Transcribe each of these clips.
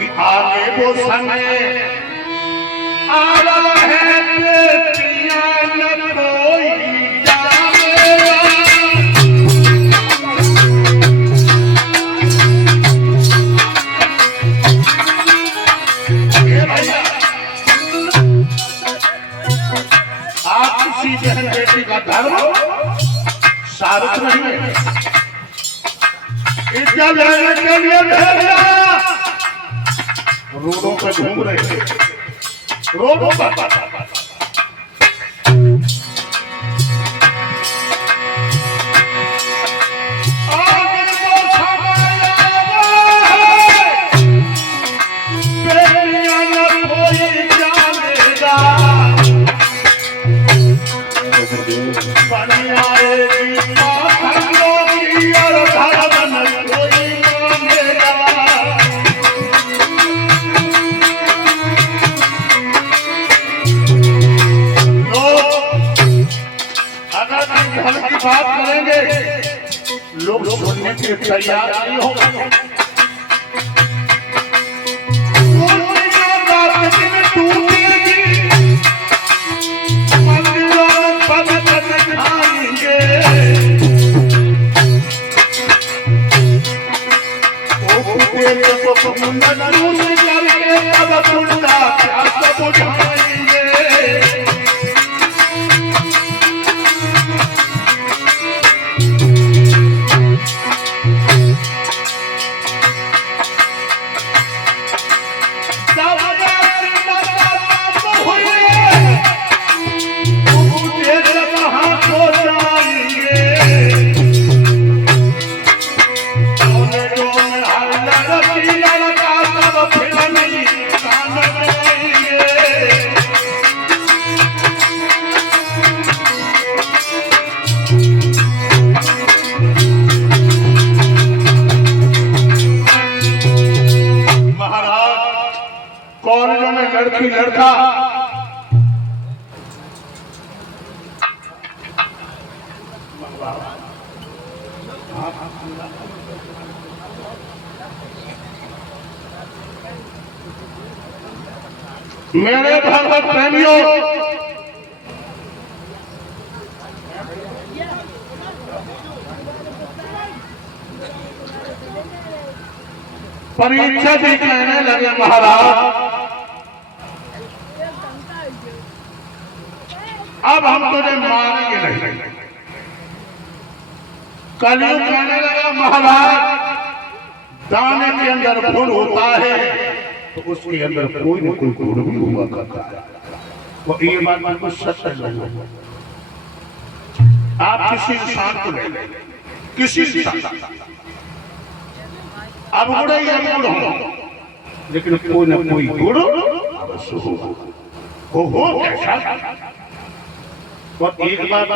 कि आगे वो समय आ रहा है बेटियां न कोई जानेगा। ये भैया आप किसी बहन बेटी का धर्म सारथ नहीं है। इज्जत लेने के लिए भेजा रोडों पर घूम रहे थे, रोडों पर बात करेंगे लोग सुनने के तैयार नहीं होंगे। लड़की लड़का मेरे भाई प्रेमियों, परीक्षा भी कहने लगे महाराज अब हम तुझे मारेंगे नहीं। कलयुग कहने लगा महाराज दाने के अंदर गुण होता है तो उसके अंदर कोई न कोई गुण भी हुआ करता है। वो ये बात बिल्कुल सच है। आप किसी इंसान को ले किसी अब गुण ही गुण हो लेकिन कोई न कोई गुण अवश्य हो कैसा। और एक बात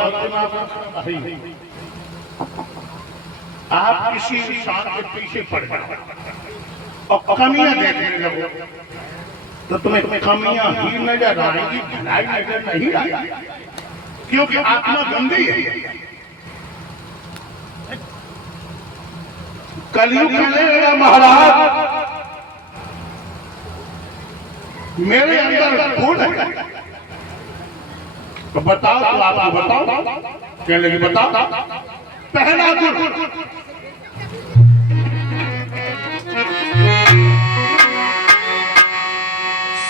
आप किसी इंसान के पीछे पड़ जाओ और कमियां देखने लगो तो तुम्हें कमियां ही नजर आएंगी, भलाई नजर नहीं आएगी, क्योंकि आत्मा गंदी है। कलयुग कहने महाराज मेरे अंदर गुण है तो बताओ, तो आपको बताओ क्या लगे बताओ। पहला गुण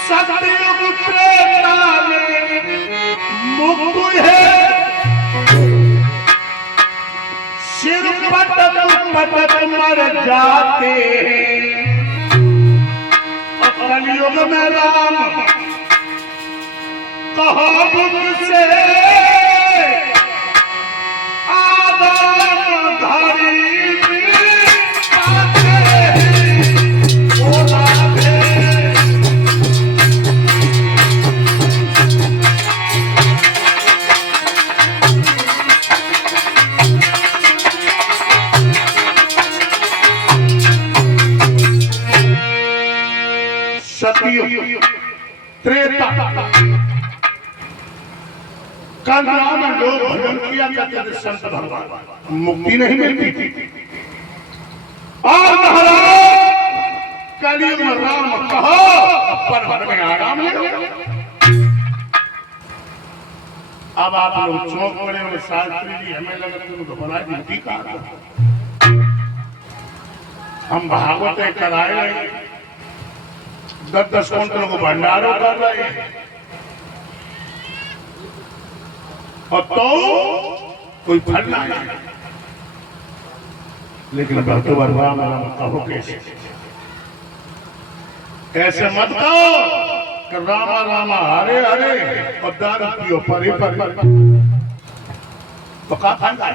सतयुग प्रेरणा में मुक्त है, सिर पटक पटक मर जाते और कलयुग में राम कहो मुझसे आदम घड़ी पाते ओ राधे। सतयुग त्रेता कलयुग में लोग भजन किया करते थे संत भगवान, मुक्ति नहीं मिलती थी। और महाराज कलयुग में राम पर घर में आराम ले। अब आप लोग चौंक पड़े और शास्त्री जी हमें लगा तुम बना ड्यूटी का हम भागवत कराए रहे 10-10 क्विंटल को भंडारों कर रहे हैं और तो कोई फल ना है। लेकिन भक्तों राम राम कहो कैसे, ऐसे मत कहो कि रामा रामा हरे हरे और दारू पियो परे परे। तो का फायदा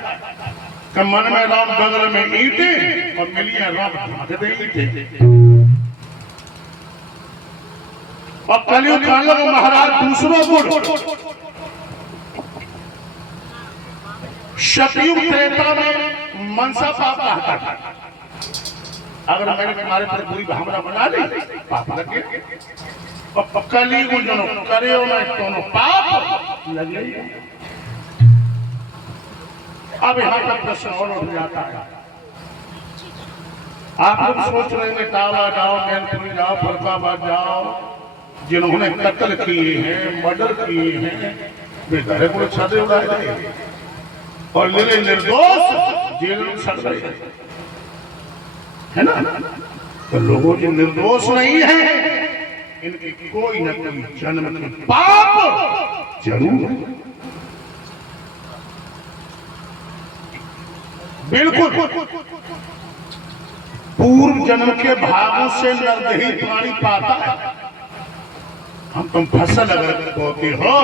कि मन में राम बगल में ईटे और मिलिए राम धमक दे ईटे। और कलयुग काल में महाराज दूसरों गुण सतयुग त्रेता में मनसा पाप कहता था। अगर मैंने तुम्हारे पर बुरी भावना बना ली पाप लगे और कलयुग जो करे दोनों पाप लगे। अब यहाँ पर प्रश्न और उठ जाता है। आप लोग सोच रहे हैं टावा जाओ, मैनपुरी जाओ, फरकाबाद जाओ, जिन्होंने कत्ल किए हैं, मर्डर किए हैं, वे घर को छाते उड़ाए गए और निर्दोष जेल में सड़ गए, है ना। तो लोगों जो निर्दोष नहीं है इनके कोई न कोई जन्म के पाप जरूर है। बिल्कुल पूर्व जन्म के भागों से निर्दयी प्राणी पाता है। हम तुम फसल अगर बोते हो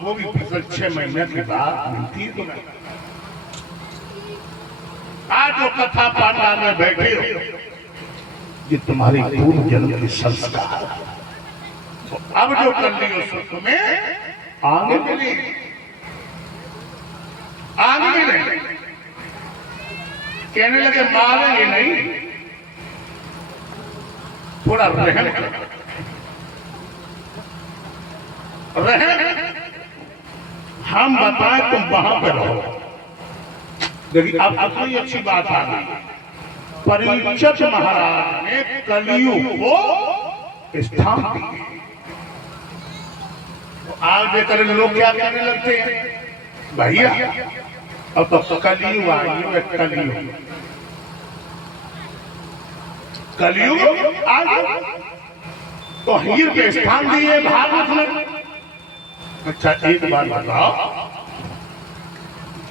वो भी फसल 6 महीने के बाद मिलती है तुम्हें। आज जो कथा पांडाल में बैठे हो ये तुम्हारे पूर्व जन्म के संस्कार, तो अब जो कर लियो सो तुम्हें आगे मिले, आगे मिले। कहने लगे मारेंगे नहीं, थोड़ा रहम हम बताएं तुम वहां पर रहो। देखिए अब अपनी अच्छी बात आ गई। परीक्षित महाराज ने कलयुग को स्थान दिया। तो आज देखकर लोग क्या कहने लगते हैं भैया अब तो कलयुग आइए, कलयुग आज तो हीर के स्थान दिए भागवत में। अच्छा एक बात बताओ,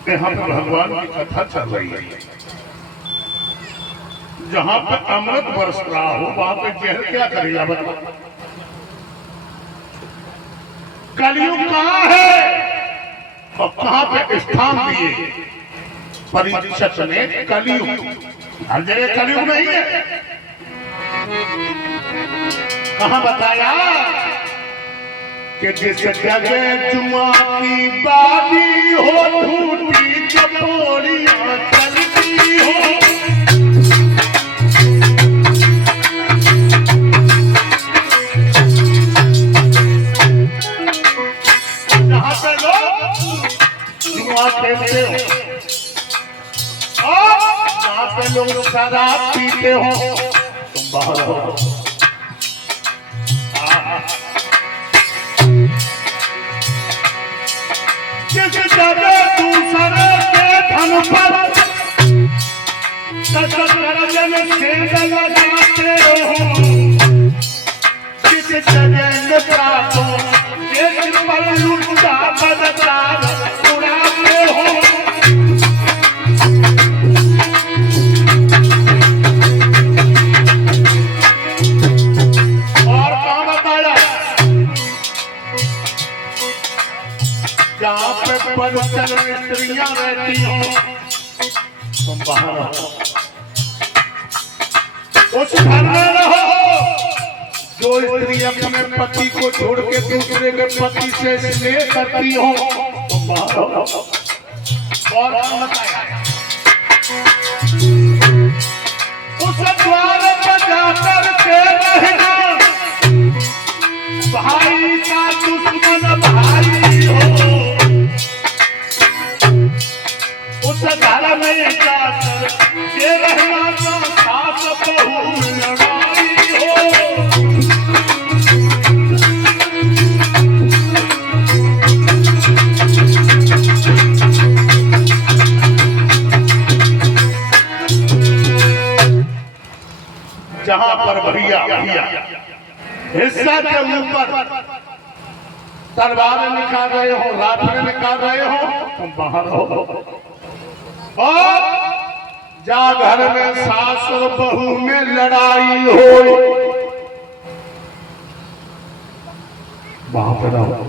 यहाँ पर भगवान की कथा चल रही है, जहां पर अमृत बरस रहा हो वहां पे जहर क्या करेगा बताओ। कलयुग कहाँ है और कहां पे स्थान दिए परीक्षित ने कलयुग। हर जगह कलयुग नहीं है, कहां बताया कि जिस जगह जुमा की बानी हो, झूठी चपोड़ियां चलती हो, जहां पे लोग जुआ खेलते हो और जहां पे लोग शराब पीते हो तुम बाहर हो। जिस जगह दूसरे के धन पर कर्जन से लगाते हो, जिस जगह प्रापों के सिर पर लुटा बदला उड़ाते हो, और कहाँ बताया जहाँ पे पवित्र स्त्रियां रहती हो तुम बाहर रहो, उस घर में रहो जो स्त्री अपने पति को छोड़ के दूसरे के पति से स्नेह करती हो तुम बाहर रहो। और बताया उस द्वार पर जाकर के रहना, भाई का दुश्मन भाई हो, उस घर में जाकर के रहना तो सास बहू लड़ाई हो। जहां पर भैया हिस्सा के ऊपर तलवार निकाल रहे हो, राफेल निकाल रहे हो, तुम बाहर हो। और जा घर में सास और बहू में लड़ाई हो, वहां पर रहो।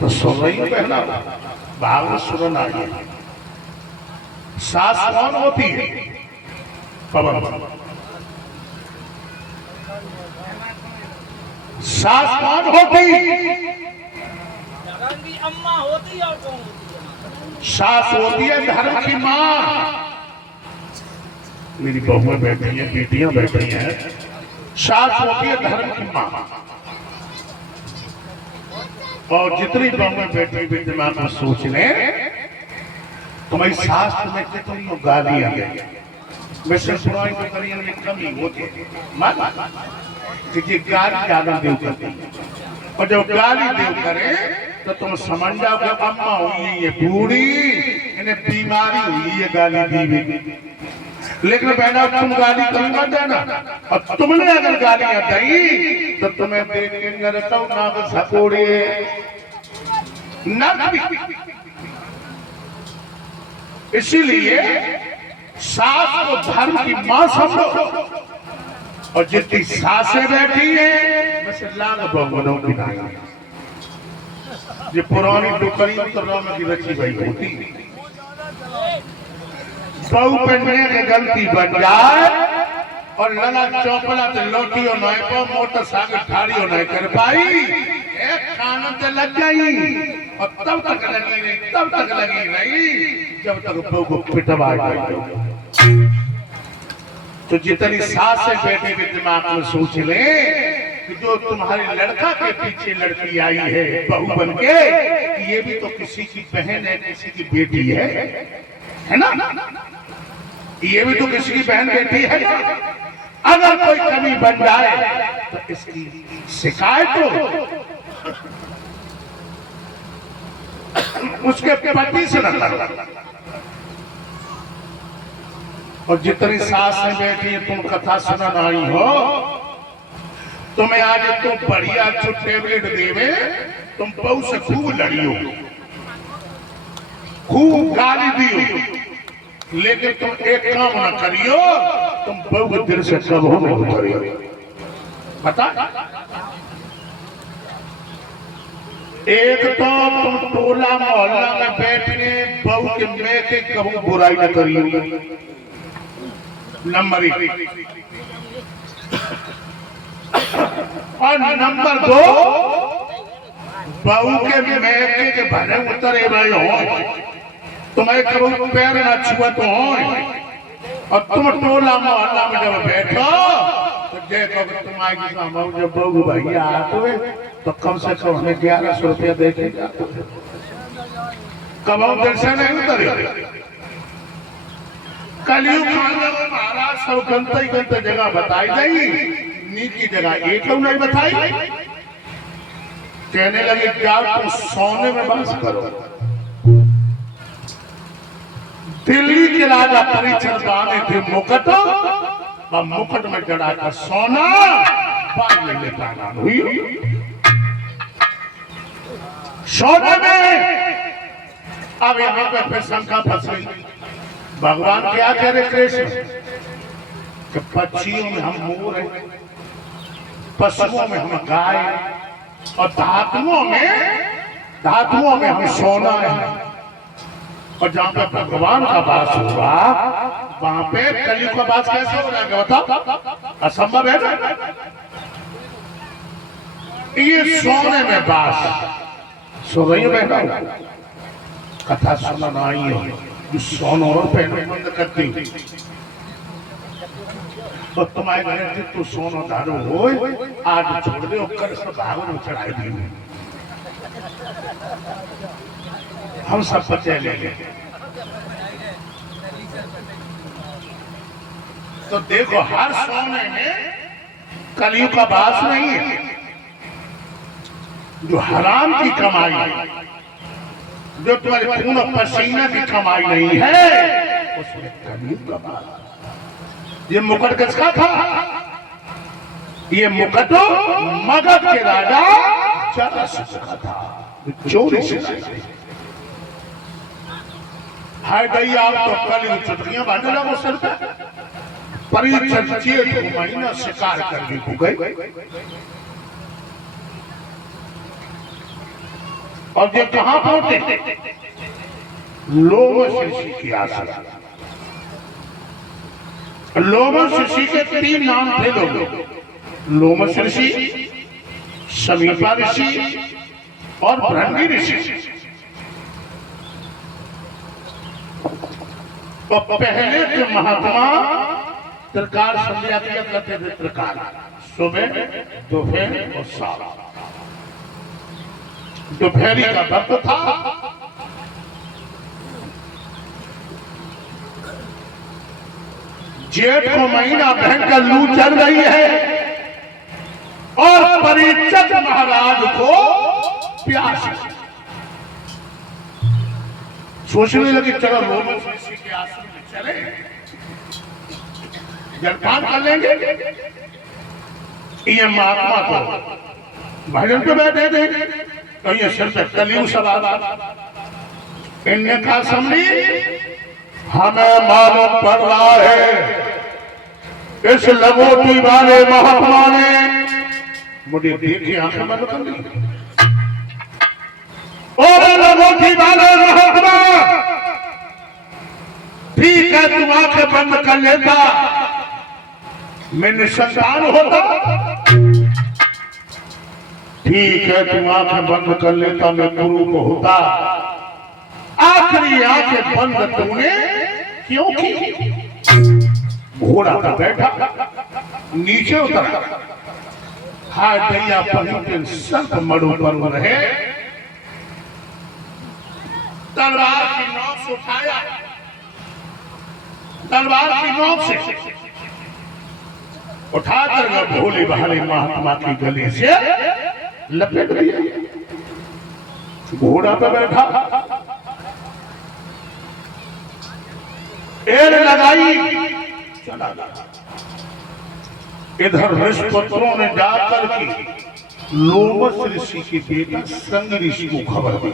तो सुन रही पहला भाग सुनना है। सास कौन होती है? पवन। सास कौन होती? अम्मा होती है। और कौन होती है? सास होती है धर्म की माँ। मेरी बहुएं बैठी हैं, बेटियां बैठी हैं। सास होती है धर्म की माँ। और जितनी बहुएं बैठी हुई दिमाग में सोच लें, तुम्हारी सास तुम्हें कितनी गाली आ गई। वैसे सुनाई तो करिए में कमी होती है, कि गाली ज्यादा देव करती है। और जब गाली देव करे तो तुम समझ जाओ कि अम्मा हुई है बूढ़ी, इन्हें बीमारी हुई है गाली दी। लेकिन बहना तुम गाली कभी मत देना। और तुमने अगर गालियां दी तो तुम्हें देख के नरसों नाग सकोड़े न। इसीलिए सास को धर्म की मां समझो। और जितनी सासें बैठी है वैसे लाख बहुओं की नहीं। ये पुरानी टुकड़ी में की रची गई होती। बहू पहनने की गलती बन जाए और लला चौपला से लोटी और नहीं पर मोटरसाइकिल ठाड़ी और नहीं कर पाई, एक कानून से लग गई। और तब तक लगी नहीं, तब तक लगी नहीं जब तक बहू को पिटवा गई। तो जितनी सासें बैठे हुए दिमाग में सोच ले कि जो तुम्हारे लड़का के पीछे लड़की आई है बहू बन के, ये भी तो किसी की बहन है, किसी की बेटी है ना? ये भी तो किसी की बहन बेटी है ना? अगर कोई कमी बन जाए तो इसकी शिकायत हो उसके पति से न करना। और जितनी सासें बैठी तुम कथा सुनन आई हो, तुम्हें आज तुम बढ़िया टेबलेट देवे, तुम बहू से खूब लड़ियो, खूब गाली दियो, लेकिन तुम एक काम न करियो, तुम बहू के दिल से कबो न उतरियो। बता, एक तो तुम टोला मोहल्ला में बैठ के बहू के मैं के कबो बुराई न करियो। नंबर 1। और नंबर 2, बहू के मैके के भरे उतरे भाई हो, तुम्हें कबू पैर न छुआ तो हो। और तुम टोला मोहल्ला में जब बैठो तो देखो तुम आएगी सामने जब बहू भैया आते तो कम से कम हमें 1100 रुपया दे के जाते। कब दिल से नहीं उतरे। कलयुग में महाराज सब गंते जगह बताई गई, नीची जगह एक लोग नहीं बताई। कहने लगे क्या तुम सोने में वास करो। दिल्ली के राजा परीक्षण पाने थे मुकुट, और मुकुट में जड़ा था सोना, बाद में लेता हुई सोने में। अब यहाँ पे फिर शंका फंस गई। भगवान क्या कह रहे कृष्ण कि पक्षियों में हम मोर हैं, पशुओं में हम गाय, और धातुओं में हम सोना है। और जहां पे भगवान का वास होगा वहां पे कलयुग का वास कैसे हो जाएगा बताओ? असंभव है ना। ये सोने में वास। सो रही है बहना, कथा सुनना आई है सोना और पहले बंद करती तो तुम्हारे घर तो सोना धारो हो आज छोड़ दे कर सब भागों में चढ़ाई दी। हम सब बचे ले तो देखो हर सोने में कलयुग का वास नहीं है। जो हराम की कमाई है, जो तुम्हारे खून पसीना की कमाई नहीं है, उसमें कलयुग का वास। ये मुकुट किसका था? ये मुकुट मगध के राजा जरासंध का था, चोरी से लाया। हाय गई आप तो कल चुटकियां बांधने लगो सर पे। परीक्षण चेत महीना शिकार करने को गए और ये कहां पहुंचे? लोमश ऋषि के आश्रम। लोमश ऋषि के 3 नाम थे लोग, लोमश ऋषि, समीपा ऋषि और भृंगी ऋषि। तो पहले के महात्मा त्रिकाल संध्या किया करते थे, त्रिकाल सुबह दोपहर और शाम। दोपहरी का वक्त था, जेठ को महीना भयंकर लू चल रही है और परीक्षित महाराज को प्यास है। सोचने लगे चलो लोमश ऋषि के आश्रम में चले, जलपान कर लेंगे। ये महात्मा को भजन पे बैठे थे, तो ये सिर पे कलियुग सवाल। इनने कहा समझी हमें मालूम पड़ रहा है इस लंगोटी वाले महात्मा ने मुझे देखी आंखें बंद कर ली। और लंगोटी वाले महात्मा, ठीक है तुम आंखें बंद कर लेता, मैं निसंतान होता। ठीक है तुम आंखें बंद कर लेता, मैं कुरूप होता। आखिरी आंखें बंद तूने क्यों की? घोड़ा पर बैठा नीचे उतरा, हाय दैया पहुंचे सर्प मड़ो पर रहे, तलवार की नोक से उठाया, तलवार की नोक से उठाकर भोले भाले महात्मा की गले से लपेट दिया। घोड़ा पे बैठा, एड़ लगाई, चला गया। इधर ऋषिपुत्रों ने जाकर के लोमश ऋषि के बेटा संग ऋषि को खबर दी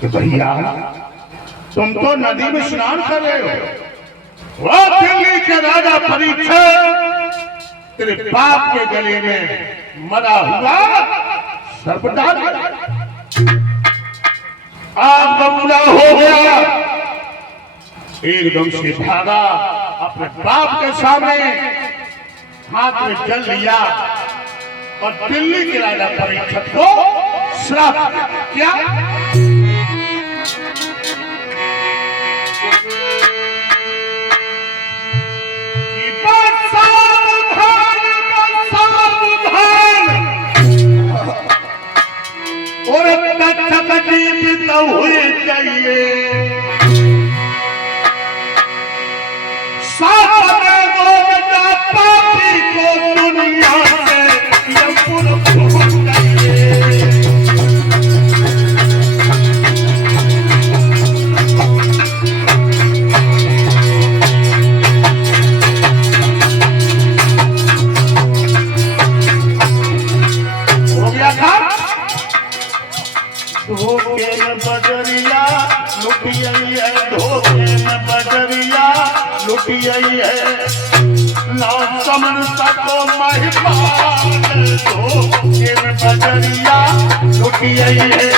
कि भैया तुम तो नदी में स्नान कर रहे हो, वो दिल्ली के राजा परीक्षित तेरे बाप के गले में मरा हुआ सर्प डाल आग बबूला हो गया। एकदम से भागा, अपने बाप के सामने हाथ में जल लिया और दिल्ली के राजा परीक्षित को श्राप दिया। क्या? और हुए चाहिए पापी को दुनिया से हो गया था। धोखे में बजरिया लुटी आई है, धोखे में बजरिया लुटी आई है, ना समझ सको महिपाल, धोखे में बजरिया लुटी आई है।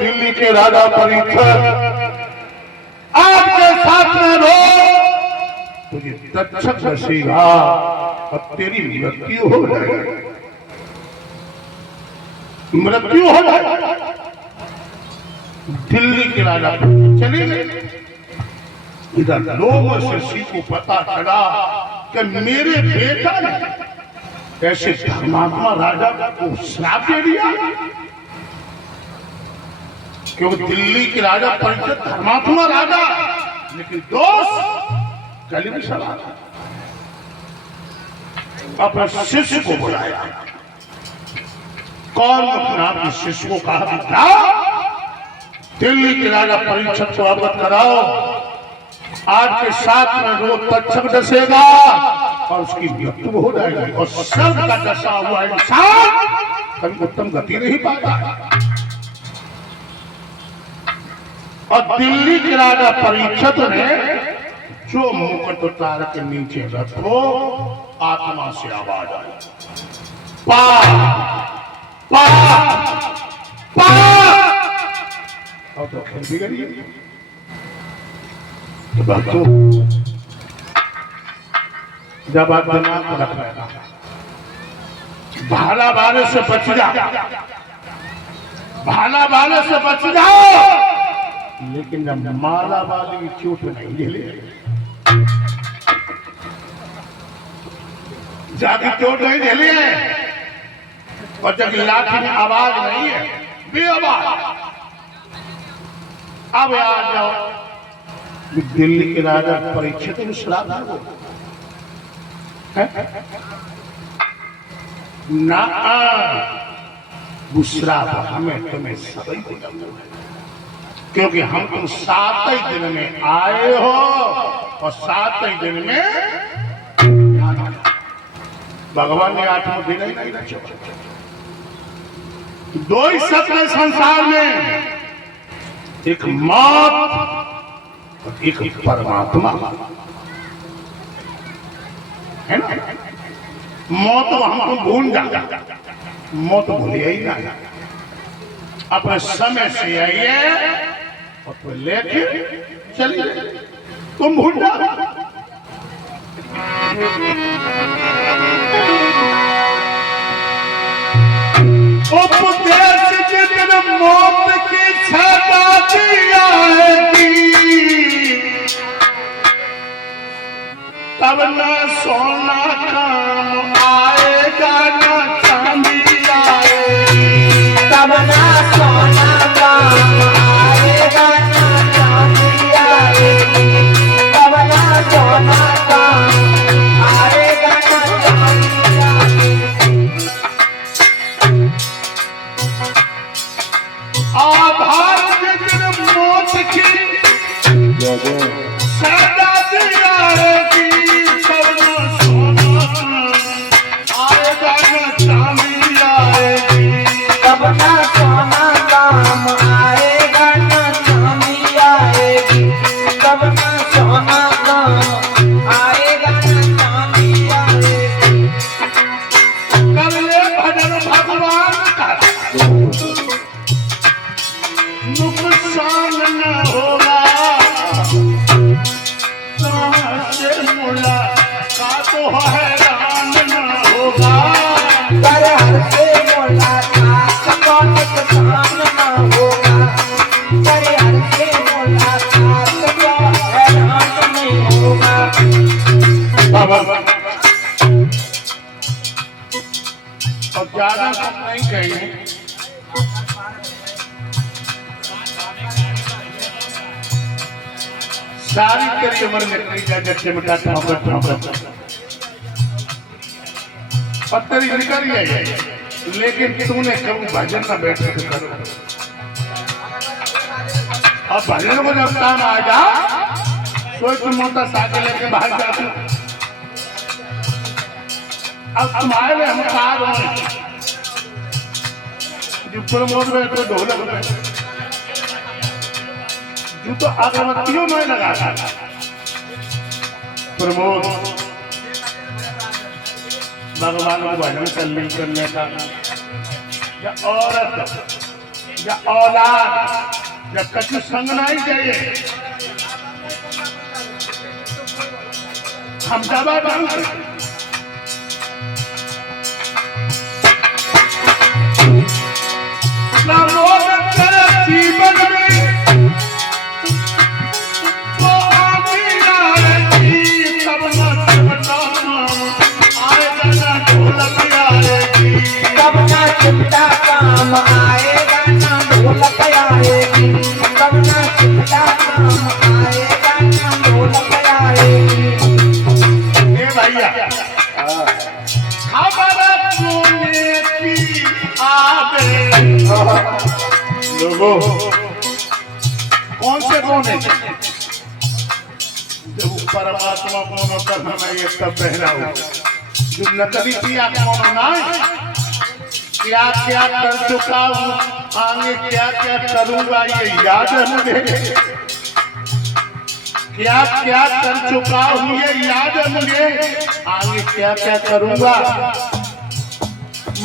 दिल्ली के राजा परीक्षित आपके साथ में रो तुझे तक्षक बसेगा और तेरी मृत्यु हो जाएगी, मृत्यु हो जाएगी। दिल्ली के राजा चले गए। इधर लोमश ऋषि को पता चला कि मेरे बेटा ने ऐसे धर्मात्मा राजा को श्राप दे दिया, क्योंकि दिल्ली के राजा परीक्षित धर्मात्मा राजा, लेकिन दोस्त कलियुग सवाल। अपने शिष्य को बुलाया। कौन नाम के शिष्य को कहा कि जाओ दिल्ली के राजा परीक्षित को अवगत कराओ, आज के 7 में रोज तक्षक डसेगा और उसकी मृत्यु हो जाएगी, और सब का डसा हुआ इंसान कभी उत्तम गति नहीं पाता। और दिल्ली के राजा परीक्षित ने जो मुकुट उतार के नीचे रखो, आत्मा से आवाज आई, पा पा पा, और तो खेल भी गई। तो भक्तों, जब आप दिमाग में रख रहे भाला बाले से बच जाओ, भाला बाले से बच जाओ, लेकिन जब माला वाली की चोट नहीं झेले, जाके चोट नहीं झेली है, और जब लाठी में आवाज नहीं है, बेआवाज, अब आ जाओ दिल्ली के राजा परीक्षित में श्राप ना दूसरा हमें तुम्हें सभी को है, क्योंकि हम तुम 7 ही दिन में आए हो और 7 ही दिन में भगवान ने 8वां दिन ही नहीं रचा। 2 ही सत्य संसार में, एक मौत और एक परमात्मा है ना। मौत हमको भूल जाता, मौत भूलिए ही ना, अपने समय से आइए और तो लेके चलिए, तुम भूल जाओ। उपदेश जितने मौत की छटा आएगी, तब ना सोना काम आएगा ना चांदी आएगी, तब ना सोना काम आएगा ना चांदी आएगी, तब ना सोना काम आएगा ना चांदी आएगी। आधार जितने मौत की सदा आएगी, तब ना सोना आएगा ना चांदी आएगी, तब ना सोना काम आएगा ना चांदी आएगी, तब ना सोना काम आएगा ना चांदी आएगी। कर ले भजन भगवान का, नुकसान न होगा, से मुलाकात तो हैरान न होगा, कर हर से मुलाकात को नुकसान न होगा, कर हर से मुलाकात को हैरान नहीं होगा। और ज्यादा कुछ नहीं चाहिए, सारी तेरी उम्र में तेरी का गच्चे में काटना होगा, और तेरी निकल गई, लेकिन तूने कभी भजन में बैठ के करो। अब भजन को जब काम आएगा, सोच मोटरसाइकिल लेके बाहर जाते, अब तुम्हारे हम कार होंगे, जो प्रमोद में तो ढोलक में, जो तो अगरबत्तियों में लगा था प्रमोद, भगवान को भजन तल्लीन करने का, या औरत या औलाद या कछु संग नहीं चाहिए, हम दबा डालते जीवन में वो आती आएगी, तब न आएगा ना ढोलक आएगी, तब ना चिमटा काम आएगा ना ढोलक आएगी, तब ना चिमटा काम आएगा ना ढोलक आएगी। भैया खबर सुने की आवे। लोगों कौन से कौन है? जब परमात्मा कौन होता है ये सब पहला हो जो नकली किया कौन ना क्या क्या कर चुका हूँ, आगे क्या क्या करूंगा ये याद है मुझे। क्या क्या कर चुका हूँ ये याद है मुझे, आगे क्या क्या करूंगा।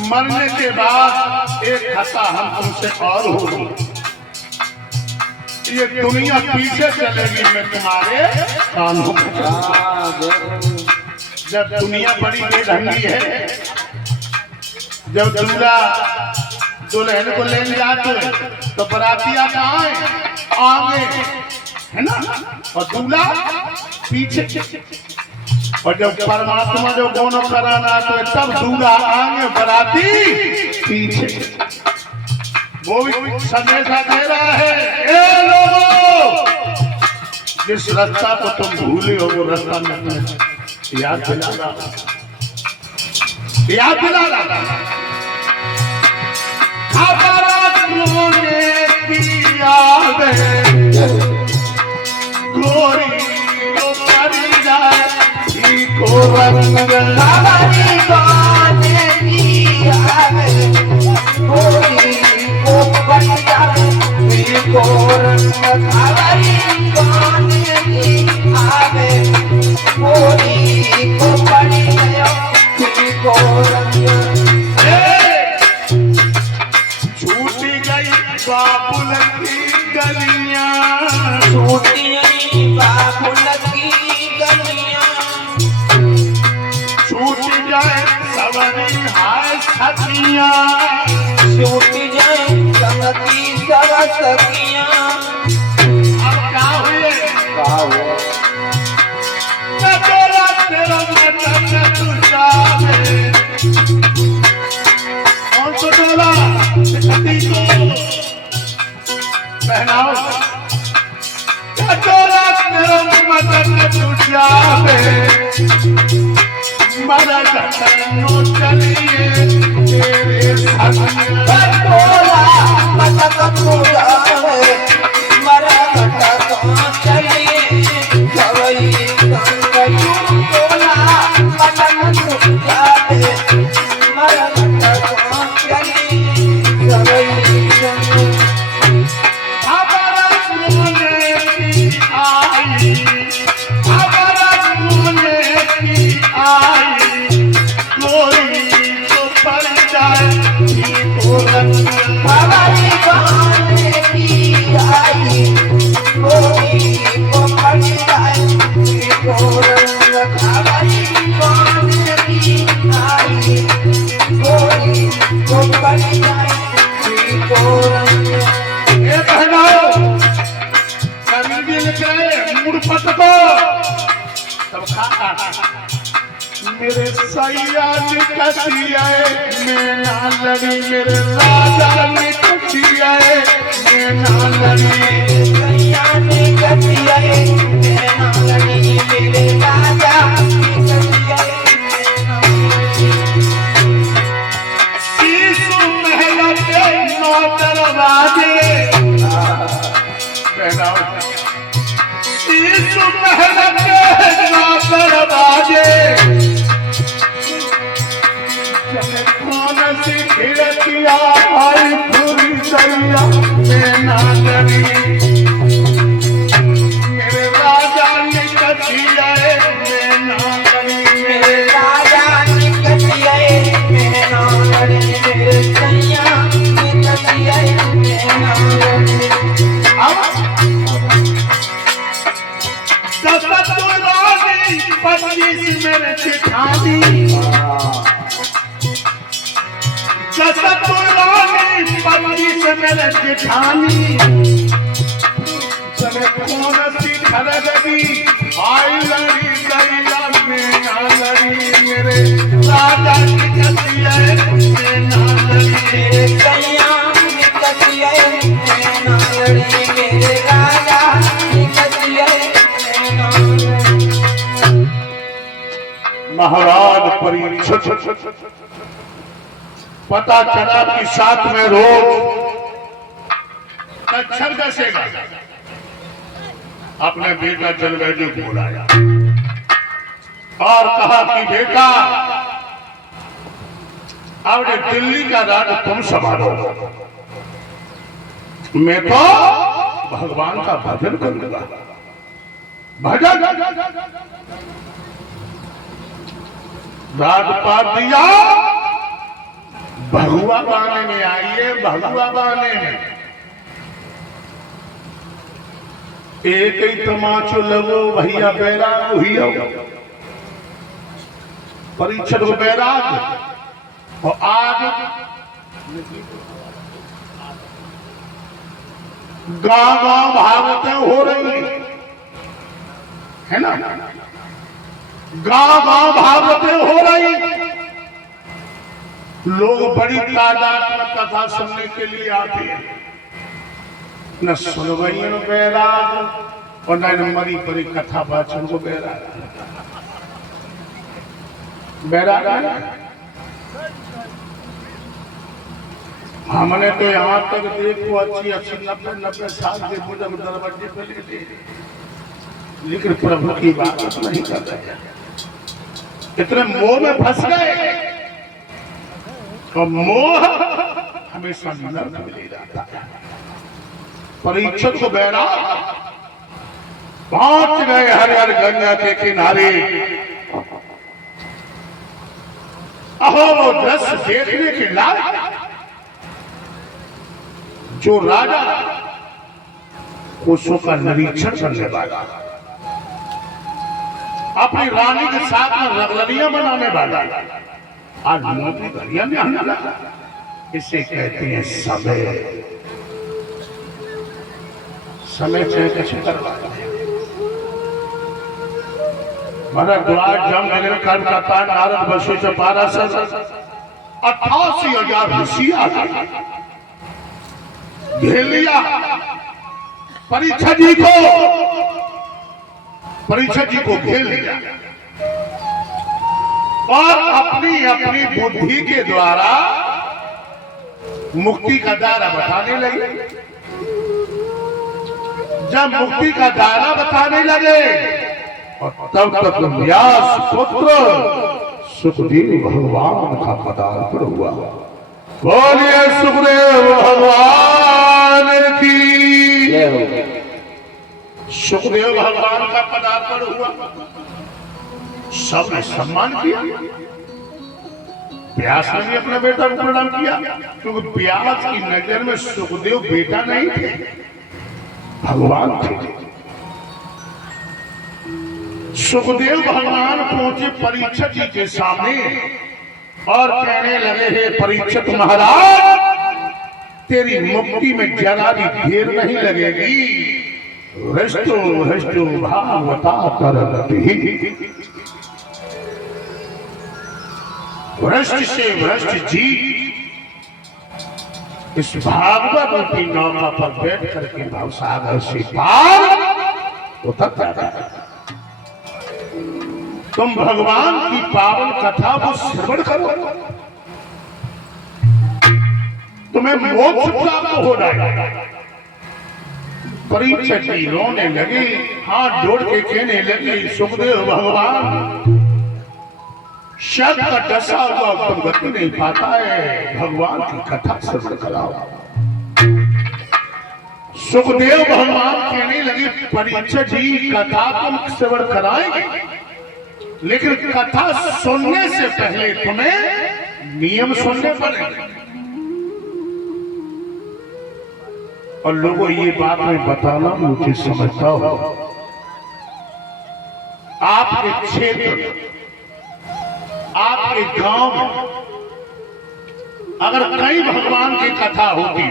मरने के बाद एक खता हम तुमसे और होगी, ये दुनिया पीछे चलेगी मैं तुम्हारे कानों में। जब दुनिया बड़ी बेढंगी है, जब दूल्हा दुल्हन को लेने जाते तो बरातियां कहाँ है? आगे है ना, और दूल्हा पीछे। और जब परमात्मा जो दोनों कराना तो तब दूल्हा आगे बराती पीछे। वो भी संदेशा दे रहा है, ए लोगों जिस रास्ता को तुम भूले हो वो रास्ता नहीं याद दिला रहा, याद दिला रहा। गोरी को परी जाए को रंग हमारी गाने की आवे, गोरी को परी जाए को रंग। हमारी गाने की आवे, गोरी को परी जाए को रंग। छूटी गई बाबुल की गलियां, छूटी गई बाबुल की गलियां, छूट जाए सवरी हाय सखियां, छूट जाए संगति सब सखियां। अब क्या हुए? तेरा तेरा मदन तू जावे। कौन सा डोला छठी को पहनाओ, डोला तेरा मदन तू जावे। मरा नो चलिए तेरे साथ डोला मटक तू जावे, मरा मटक चलिए सवई संग। डोला मटक तू जावे, मरा मटक चलिए सवई संग। हमारी गाने की आई, गोरी को पड़ी जाए को रंग। हमारी गाने की आई, गोरी को पड़ी जाए को रंग। ये पहनाओ कभी दिल गए मूड पटको तब खाता मेरे सैया निकसियाए मैं ना लड़ी, मेरे राजा निकसियाए मैं ना लड़ी। सैया निकसियाए मैं ना लड़ी, मेरे राजा निकसियाए मैं ना लड़ी। शीशु महल के 9 दरवाजे पहनाओ, शीशु महल के 9 दरवाजे। कौन सी खिड़किया आई पूरी सैया मैं ना डरी, मेरे राजा निकसियाए मैं ना डरी। मेरे राजा निकसियाए मैं ना लड़ी, मेरे सैया निकसियाए मैं ना लड़ी। सतुरानी 25 मेरे चिठानी, सतुरानी 25 मेरे चिठानी। चले कौन सी खरगदी आई लड़ी गैया में ना लड़ी, मेरे राजा निकसियाए में ना लड़ी। मेरे सैया निकसियाए मैं ना लड़ी, मेरे राजा निकसियाए मैं ना लड़ी। महाराज परीक्षित पता चला कि साथ में रोज कच्छर कसेगा, अपने बेटा जलवैजू को बुलाया और कहा कि बेटा अब दिल्ली का राज तुम संभालो, मैं तो भगवान का भजन करूंगा। भजन राजपाट दिया, भगुआ बाने में आइए, भगुआ बाने में एक ही तमाचो लगो भैया बैराग हुई परीक्षित को बैराग। और आज गांव गांव भागवतें हो रही है ना, गांव गांव भागवतें हो रही, लोग बड़ी तादाद में कथा सुनने के लिए आते हैं। न सुनवई बैराग और न मरी परी कथा वाचन को बैराग बैराग। हमने तो यहाँ तक देखो 80-90 साल के बुजुर्ग दरवाजे पे लेते, लेकिन प्रभु की बात नहीं कर रहे, इतने मोह में फंस गए। और मोह हमेशा नर्क में ले जाता है। परीक्षित को बैराग पहुंच गए हरिहर गंगा के किनारे। अहो दृश्य देखने के लायक, जो राजा कोसों का निरीक्षण करने वाला, अपनी रानी के साथ में रगलरियां बनाने वाला, आज मोदी घरिया में आने लगा। इसे कहते हैं समय। समय से कैसे करवाता है? भरद्वाज जम कर्म करता, नारद वशिष्ठ पाराशर 88,000 ऋषि आ गए, घेर लिया परीक्षित जी को घेर लिया और अपनी अपनी बुद्धि के द्वारा मुक्ति का दायरा बताने लगे। जब मुक्ति का दायरा बताने लगे और तब तक व्यास पुत्र सुखदेव भगवान का पदार्पण हुआ। बोलिए सुखदेव भगवान की। सुखदेव भगवान का पदार्पण हुआ, सबने सम्मान किया। व्यास ने भी अपने बेटा को प्रणाम किया, क्योंकि व्यास की नजर में सुखदेव बेटा नहीं थे, भगवान थे। सुखदेव भगवान पहुंचे परीक्षित जी के सामने और कहने लगे, हे परीक्षित महाराज, तेरी मुक्ति में जरा भी देर नहीं लगेगी। हृष्टो हृष्टो भागवता तरति, भ्रष्ट से भ्रष्ट जी इस भागवत रूपी नौका पर बैठ करके भवसागर से पार उतर जाता है। तुम भगवान की पावन कथा को श्रवण करो, तुम्हें मोक्ष प्राप्त हो जाएगा। परीक्षित जी रोने लगे, हाथ जोड़ के कहने लगे, सुखदेव भगवान, शब्द का डसा हुआ तुम गति नहीं पाता है, भगवान की कथा श्रवण कराओ। सुखदेव भगवान कहने लगे, परीक्षित जी कथा तुम श्रवण कराएंगे, लेकिन कथा सुनने से पहले तुम्हें नियम सुनने पड़ेंगे। और लोगों ये बात मैं बताना मुझे समझता हो, आपके क्षेत्र, आपके गांव में अगर कई भगवान की कथा होती,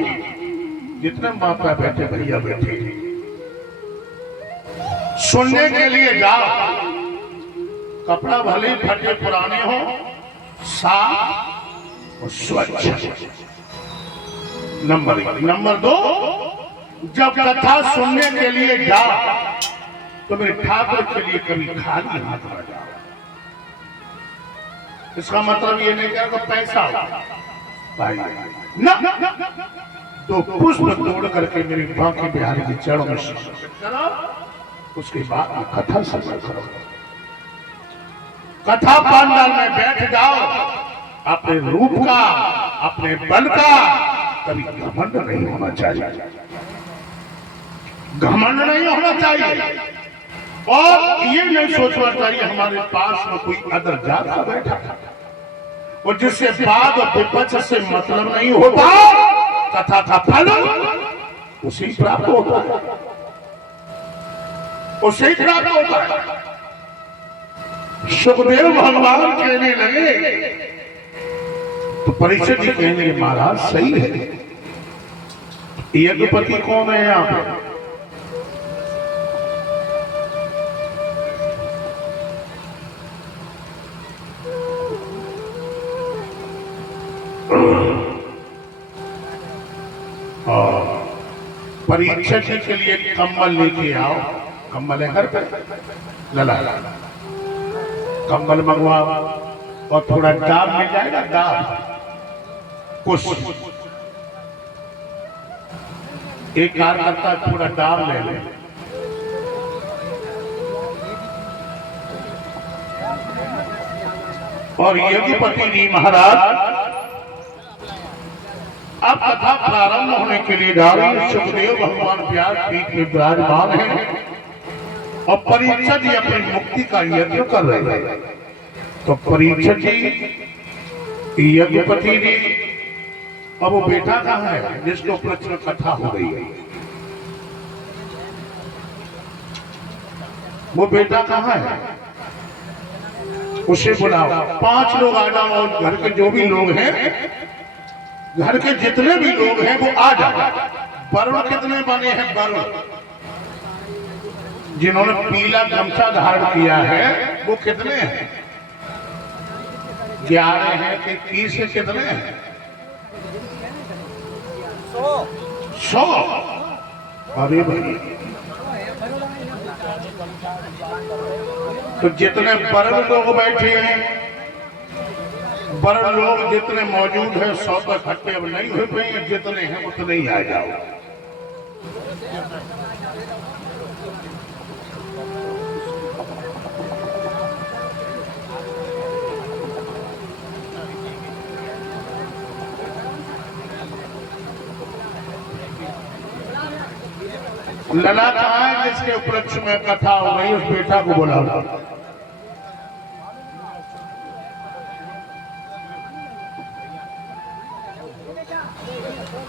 जितने माता बैठे भैया बैठे सुनने के लिए जाओ, कपड़ा भले फटे पुराने हो, साफ और स्वच्छ। नंबर 1। नंबर 2, जब कथा सुनने के लिए जाओ तो मेरे ठाकुर के लिए कभी खाली हाथ न जाओ। इसका मतलब ये नहीं कह पैसा भाई ना, तो पुष्प तोड़ करके मेरी बांके बिहारी के चरणों में करो, उसके बाद कथा समझ करो, कथा पंडाल में बैठ जाओ, अपने रूप का अपने बल का कभी घमंड नहीं होना चाहिए, घमंड नहीं होना चाहिए। और ये नहीं सोचना चाहिए हमारे पास में कोई अदर जात का बैठा था और जिससे बाद और विपक्ष से मतलब नहीं होता, कथा का फल उसी प्राप्त होता है, उसी प्राप्त होता है। सुखदेव भगवान कहने लगे तो परीक्षित जी कहने लगे महाराज सही है, यज्ञपति कौन है यहाँ पे? परीक्षा जी के लिए कम्बल लेके आओ, कम्बल है घर पे, लला कम्बल मंगवाओ और थोड़ा दाब मिल जाएगा, दाब कुछ एक कार्य करता है, थोड़ा दाब ले ले, और यज्ञपति जी महाराज अब कथा प्रारंभ होने के लिए जा रही है। सुखदेव भगवान व्यास पीठ में विराजमान है और परीक्षित जी अपनी मुक्ति का यज्ञ कर रहे हैं। तो परीक्षित जी यज्ञपति जी, अब वो बेटा कहाँ है जिसके उपलक्ष्य में कथा हो रही है? वो बेटा कहाँ है? उसे बुलाओ, 5 लोग आ जाओ और घर के जो भी लोग हैं, घर के जितने भी लोग हैं वो आ जाए। वरुण कितने बने हैं? वरुण जिन्होंने पीला गमछा धारण किया है वो कितने हैं? 11 हैं कि 21 है? कितने हैं? 100। अरे भाई, तो जितने वरुण लोग बैठे हैं, वरुण लोग जितने मौजूद हैं, 100 तक इकट्ठे अब नहीं हो पाए, जितने हैं उतने ही आ जाओ। लला कहाँ है जिसके उपलक्ष्य में कथा हो रही है? उस बेटा को बुलाओ।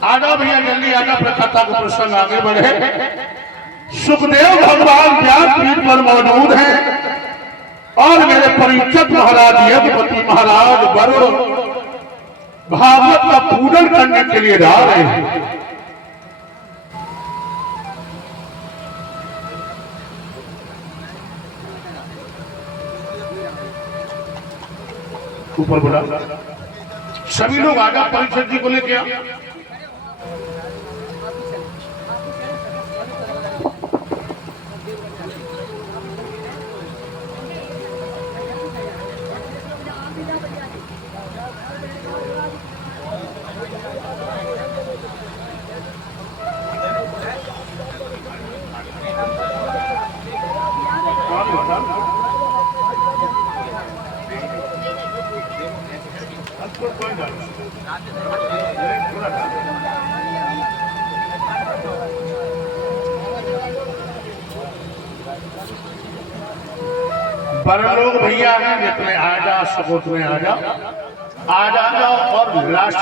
आजा भैया, जल्दी आजा, कथा का प्रसंग आगे बढ़े। सुखदेव भगवान व्यास पीठ पर मौजूद हैं और मेरे परीक्षित महाराज यज्ञपति महाराज वरुण भागवत का पूजन करने के लिए जा रहे हैं। ऊपर बोला सभी लोग आजा, परीक्षित जी को लेके आ। बड़े लोग भैया हैं, जितने आ जा सको उतने आ जाओ और लास्ट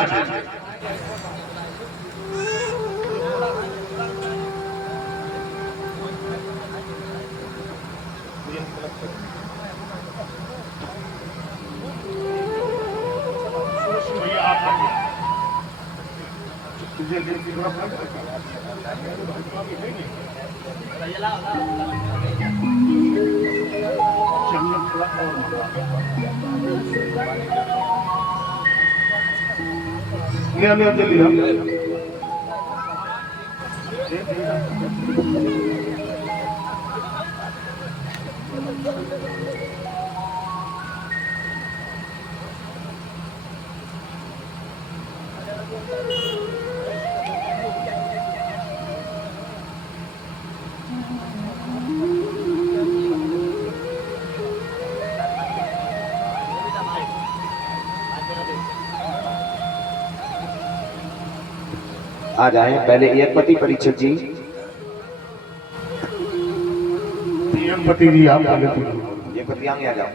आ जाए पहले एक पति परीक्षक जी। पति जी आप पहले एक पति आगे आ जाओ।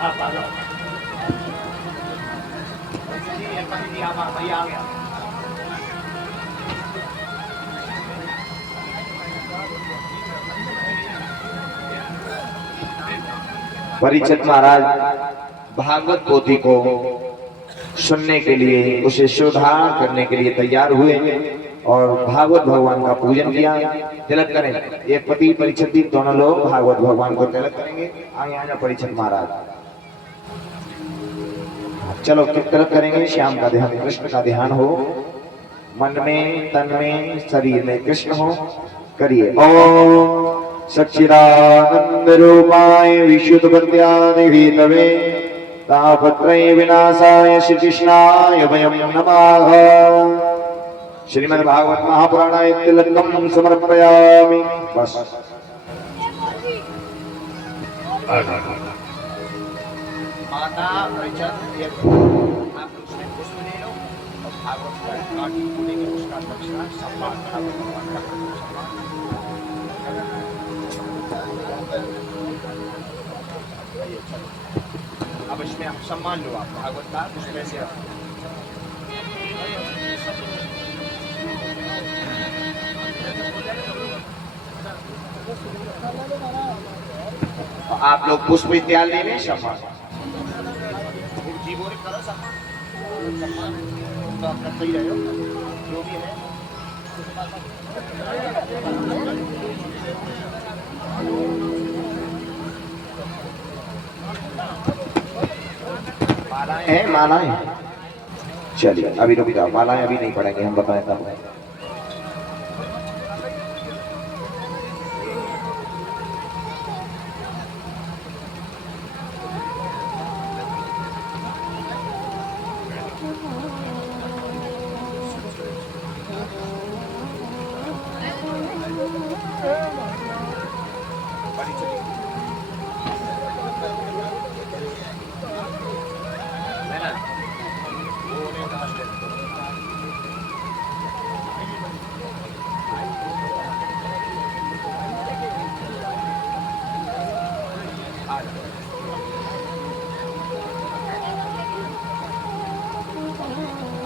आप आ जाओ जी, आप आ गया। परीक्षक महाराज भागवत पोथी को सुनने के लिए, उसे सुधार करने के लिए तैयार हुए और भागवत भगवान का पूजन किया। तिलक करें, एक पति परीक्षक जी दोनों लोग भागवत भगवान को तिलक करेंगे। आगे आ जाओ परीक्षक महाराज। चलो तिलक करेंगे। श्याम का ध्यान, कृष्ण का ध्यान हो, मन में, तन में, शरीर में कृष्ण हो। करिए। ओम सच्चिदानंद रूपाय विशुद्धवद्याय हेतवे तापत्रय विनाशाय श्री कृष्णाय वयं नमः। श्रीमद् भागवत महापुराणाय तिलकम समर्पयामि। बस माता परीक्षक आप उसमें पुष्प ले लो और भागवत का काटी पूरी उसका दक्षिणा सम्मान अब इसमें आप सम्मान लो। आप भागवत का उसमें से आप लोग पुष्प इत्यादि ले लें। सम्मान जी बोल करो सम्मान तो आप करते ही रहे हो जो भी है। मालाएं हैं, मालाएं। चलिए अभी रुक जाओ, मालाएं अभी नहीं पढ़ेंगे, हम बताएं तब।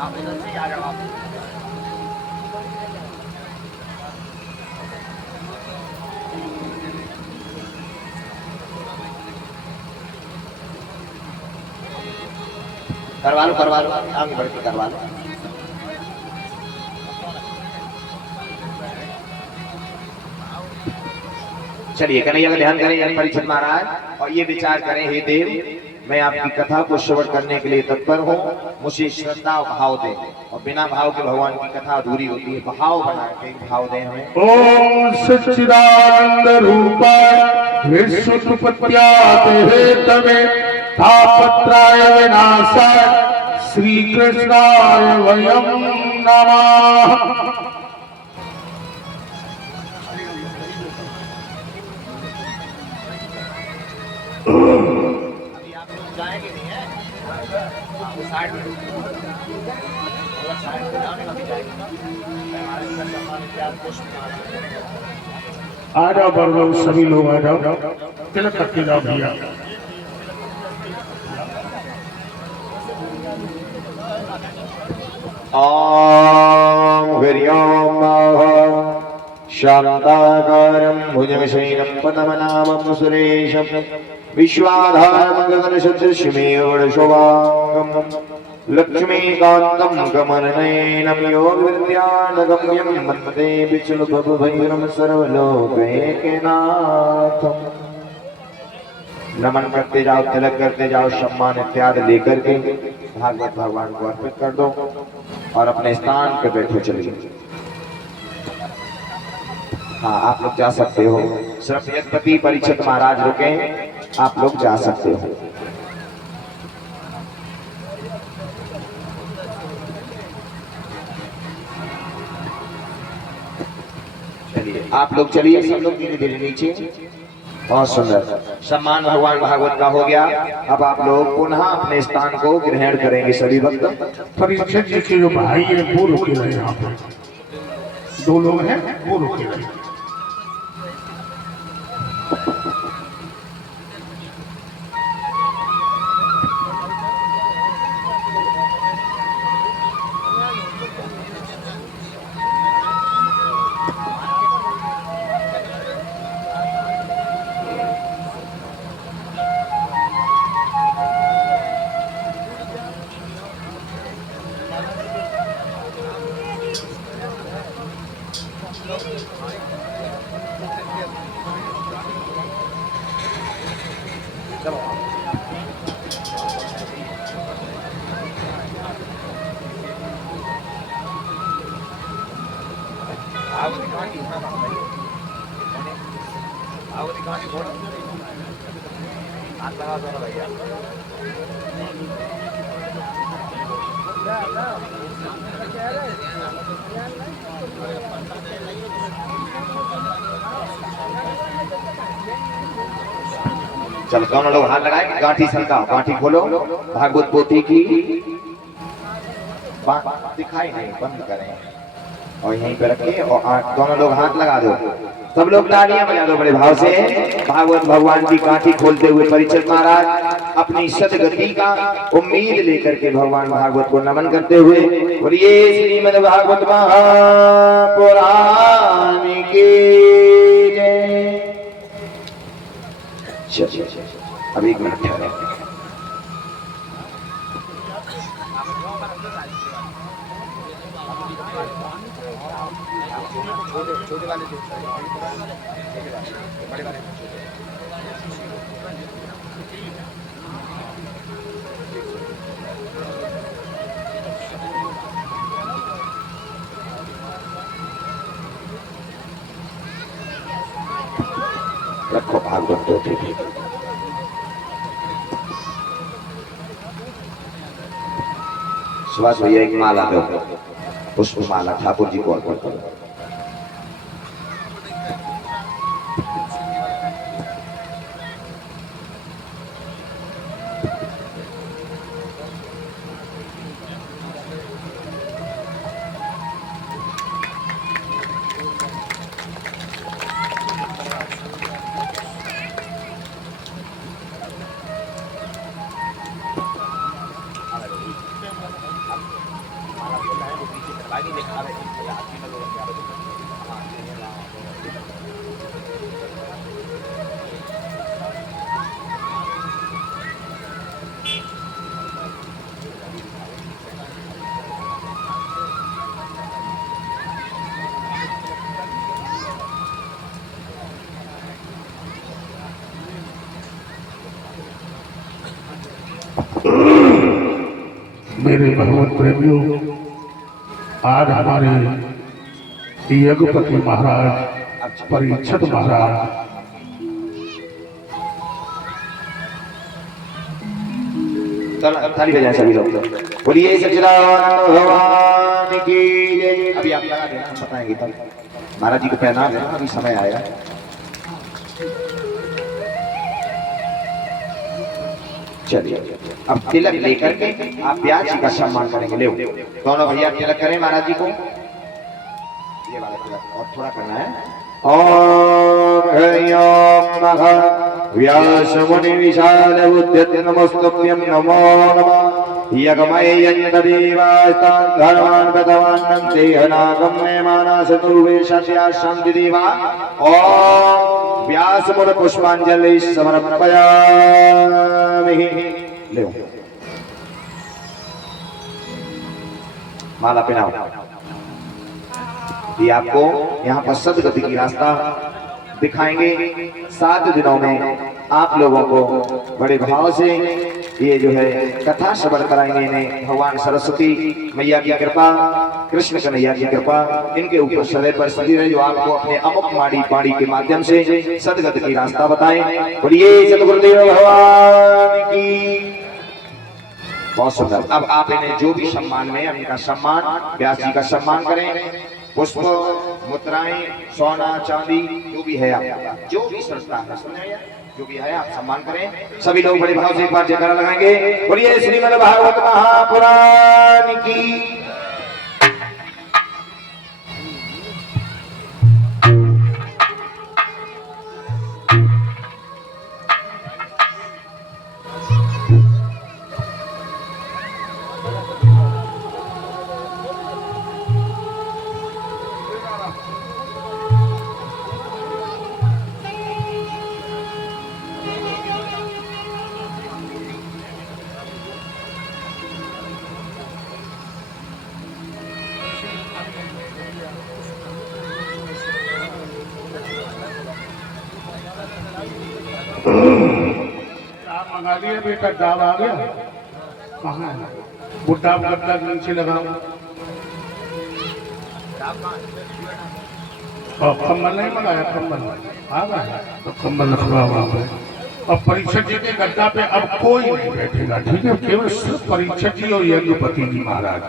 आप इधर से आ जाओ आप। करवा लो आगे बढ़ के करवा लो। चलिए कन्हैया का ध्यान करें परीक्षित महाराज और ये विचार करें, हे देव मैं आपकी कथा को श्रवण करने के लिए तत्पर हूँ, मुझे श्रद्धा और भाव दें। और बिना भाव के भगवान की कथा अधूरी होती है, भाव बना के भाव दें हमें। ओम सच्चिदानंद रूपाय विश्वोत्पत्त्यादि हेतवे तापत्रय विनाशाय श्री कृष्णाय वयं नमः। जाएंगे नहीं है साइड में साइड में जाने लग जाएगा। हमारे अंदर सम्मान प्यार पुष्प आ जाओ बर लोग, सभी लोग आ जाओ, तिलक करके जाओ भैया। ओम हरि ओम शान्ताकारं भुजगशयनं पद्मनाभं सुरेशं विश्वाधारं गगनसदृशमेव वरशोभाङ्गं लक्ष्मीकान्तं कमलनयनं योगविद्यानगम्यं वन्दे विष्णुभवभैरवं सर्वलोकैकनाथम्। नमन करते जाओ, तिलक करते जाओ, सम्मान इत्यादि लेकर के भागवत भगवान को अर्पित कर दो और अपने स्थान पे बैठो चलिए। हाँ, आप लोग जा सकते हो। सिर्फ यज्ञपति परीक्षित महाराज रुके, आप लोग जा सकते हो। चलिए आप लोग चलिए, सब लोग धीरे धीरे नीचे। बहुत सुंदर सम्मान भगवान भागवत का हो गया। अब आप लोग पुनः अपने स्थान को ग्रहण करेंगे सभी भक्त। परीक्षित जी के जो भाई है वो रुके रहे, यहाँ पर 2 लोग हैं वो रुके रहे। चलो दोनों लोग हाथ लगाए, गांठी सरकाओ, गांठी खोलो। भागवत पोथी की दिखाई नहीं, बंद करें और यहीं पे रखिए और दोनों लोग हाथ लगा दो। सब लोग तालियां बजा दो बड़े भाव से। भागवत भगवान की गांठी खोलते हुए परीक्षित महाराज अपनी सदगति का उम्मीद लेकर के भगवान भागवत को नमन करते हुए बोलिए श्रीमद् भागवत महापुराण की जय। चलिए अब 1 मिनट ठहरे। छोटे वाले बड़े वाले रखो भागवत पोथी भी। सुभाष भैया एक माला दो, पुष्प माला ठाकुर जी को अर्पण करो। मेरे भगवत प्रेमियों, आज हमारे यज्ञपति महाराज परीक्षित महाराज ताली बजाएं सभी लोग। बोलिए सच्चिदानंद भगवान की जय। अभी आप लगा देना, हम बताएंगे तब। महाराज जी को पहना देना, अभी समय आएगा। चलिए अब तिलक लेकर के आप ब्याज जी का सम्मान करेंगे। ले दोनों भैया तिलक करें महाराज जी को। ये वाला तिलक और थोड़ा करना है। ओम ह्रीं नमः व्यास मुनि विशाल बुद्ध नमस्तुभ्यं नमो नमः। यगमय्यन्तदेवास्तान् धर्मान् गतवान् ते अनागम्य मानसतुर्वे सत्या शान्तिदेवा ॐ व्यासमुर पुष्पाञ्जलि समर्पयामि। ले माला पहनाओ। ये आपको यहाँ पर सदगति की रास्ता दिखाएंगे। 7 दिनों में आप लोगों को बड़े भाव से ये जो है कथा श्रवण कराएंगे। इन्हें भगवान सरस्वती मैया की कृपा, कृष्ण कन्हैया की कृपा इनके ऊपर सदैव बरसती रहे, जो आपको अपने अमुक बाणी के माध्यम से सदगति की रास्ता बताएं। बोलिए सतगुरुदेव भगवान की। बहुत सुंदर। अब आप इन्हें जो भी सम्मान में इनका सम्मान, व्यास जी का सम्मान करें। पुष्प, मुद्राएं, सोना, चांदी जो भी है आपका, जो भी संस्था है जो भी है आप सम्मान करें। सभी लोग बड़े भाव से एक बार जयकारा लगाएंगे। बोलिए श्रीमद् भागवत महापुराण की। आप मंगा लिए बेटा, दाल आ गया। कहाँ है बुढ़ा गद्दा नीचे लगाओ। कम्बल नहीं मंगाया, कम्बल आ गया तो कम्बल रखवा वहाँ पे। अब परीक्षा जी के गद्दा पे अब कोई नहीं बैठेगा, ठीक है? केवल सिर्फ परीक्षा जी और यज्ञपति जी महाराज।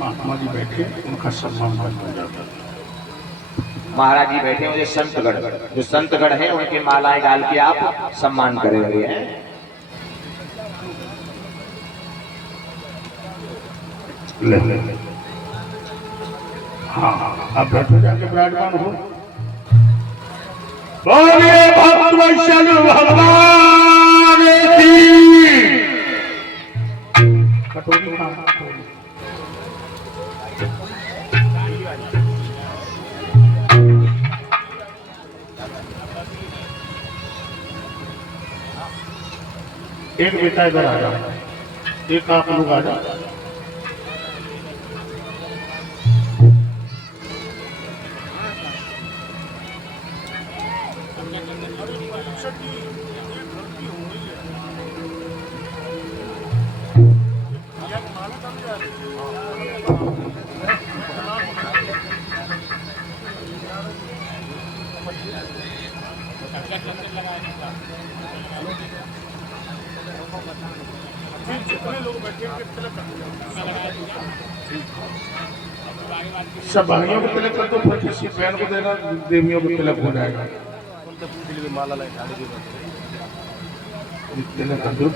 महात्मा जी बैठे, उनका सम्मान बंद हो जाता। महाराज जी बैठे मुझे संतगढ़, जो संतगढ़ है उनके मालाएं डाल के आप सम्मान करेंगे। ले ले हाँ, अब बैठो जाके विराजमान हो। बोलिए भक्त वैष्णव भगवान की। कटोरी कहाँ? एक बेटा इधर आ जाओ, एक आप लोग आ जाओ। सब भाइयों को तिलक कर दो, फिर किसी बहन को देना, देवियों को तिलक हो जाएगा। तिलक कर दो।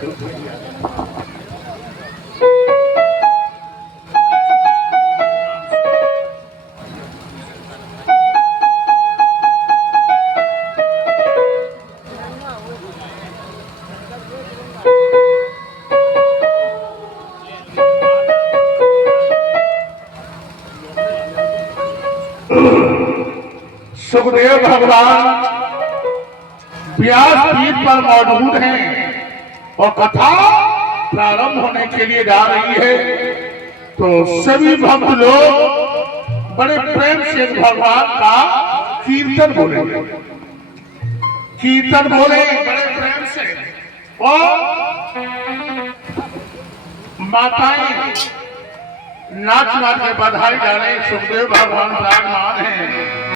सुखदेव भगवान व्यास पीठ पर मौजूद हैं और कथा प्रारंभ होने के लिए जा रही है। तो सभी भक्त लोग बड़े प्रेम से भगवान का कीर्तन बोलेंगे, कीर्तन बोले बड़े प्रेम से। और माताएं नाच नाच के बधाई डालें। सुखदेव भगवान विराजमान हैं।